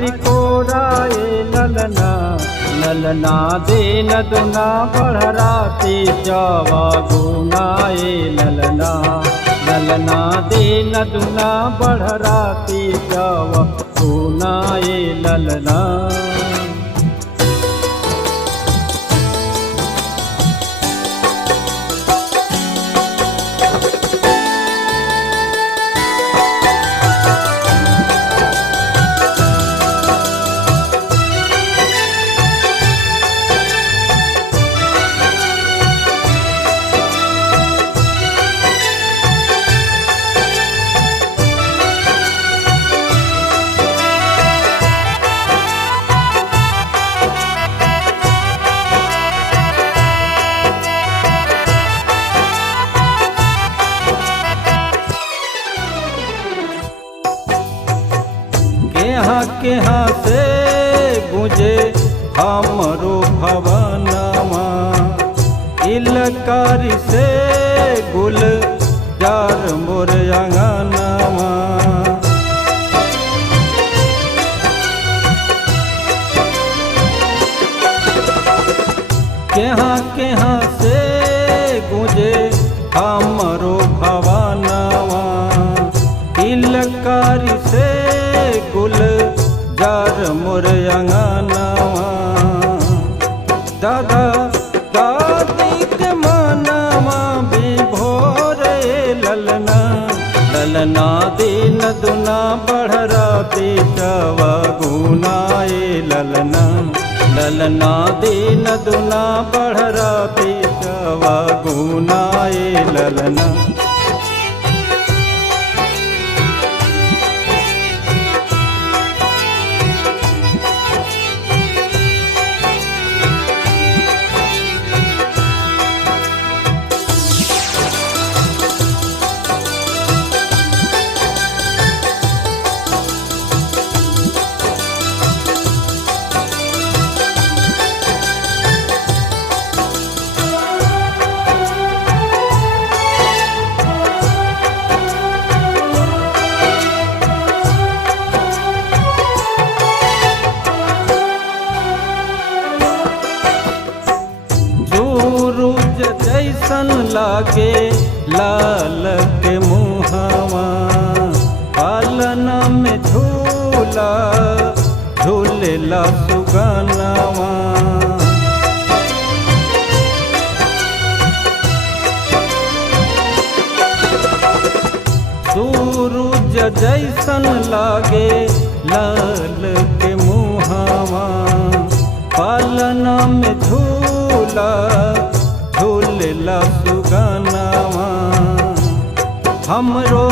हरि को राए ललना, ललना दीन दुना बढ़राती जावा गुनाए ललना, ललना दीन दुना बढ़राती जावा गुनाए ललना। केहा से गुजे हमरो भवनमा, इलकारी से गुल जार मोर आंगनमा। केहा केहा से गुजे हमरो भवनमा, इलकारी से गुल जार मोर आंगनवा। दादा दादी के मनवा विभोर ललना, ललना दीन दुना बढ़राती जावा गुनाए ललना, ललना दीन दुना बढ़राती जावा गुनाए ललना। जैसन लागे लाल के मुहावा, पालना में झूला झूलेला सुगनवा। सूरज जैसन लागे लाल के मुहावा, पालना में झूला झूलेला सुगनवा। हमरो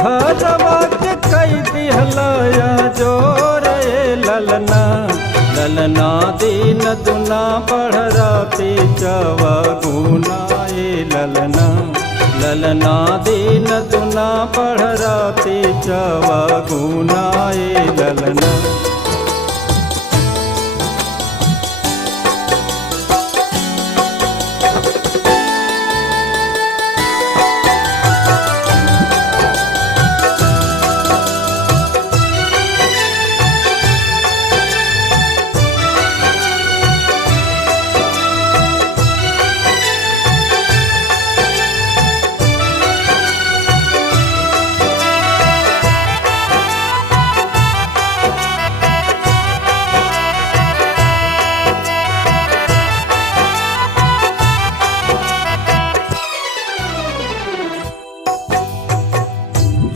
घरवा के कई दिहलाया जोर ललना, ललना दीन दुना बढ़राती जावा गुनाए ललना, ललना दीन दुना बढ़राती जावा गुनाए ललना।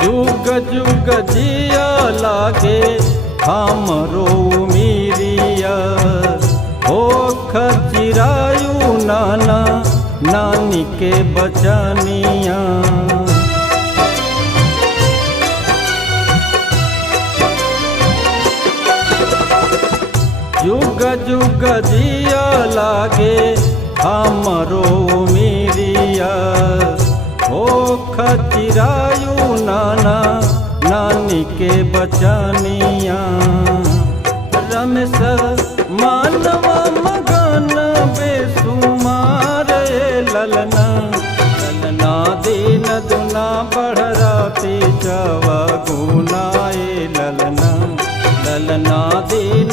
जुग जुग जिया लागे हमरो उमिरिया, हो खचिरायु नाना नानी के बचनिया। जुग जुग जिया लागे हमरो उमिरिया, हो खचिरायु नाना नानी के बचनिया। रमेश मानवा मगन बेसुमार ललना, ललना दीन दुना बढ़राती जावा गुनाए ललना, ललना ना दीन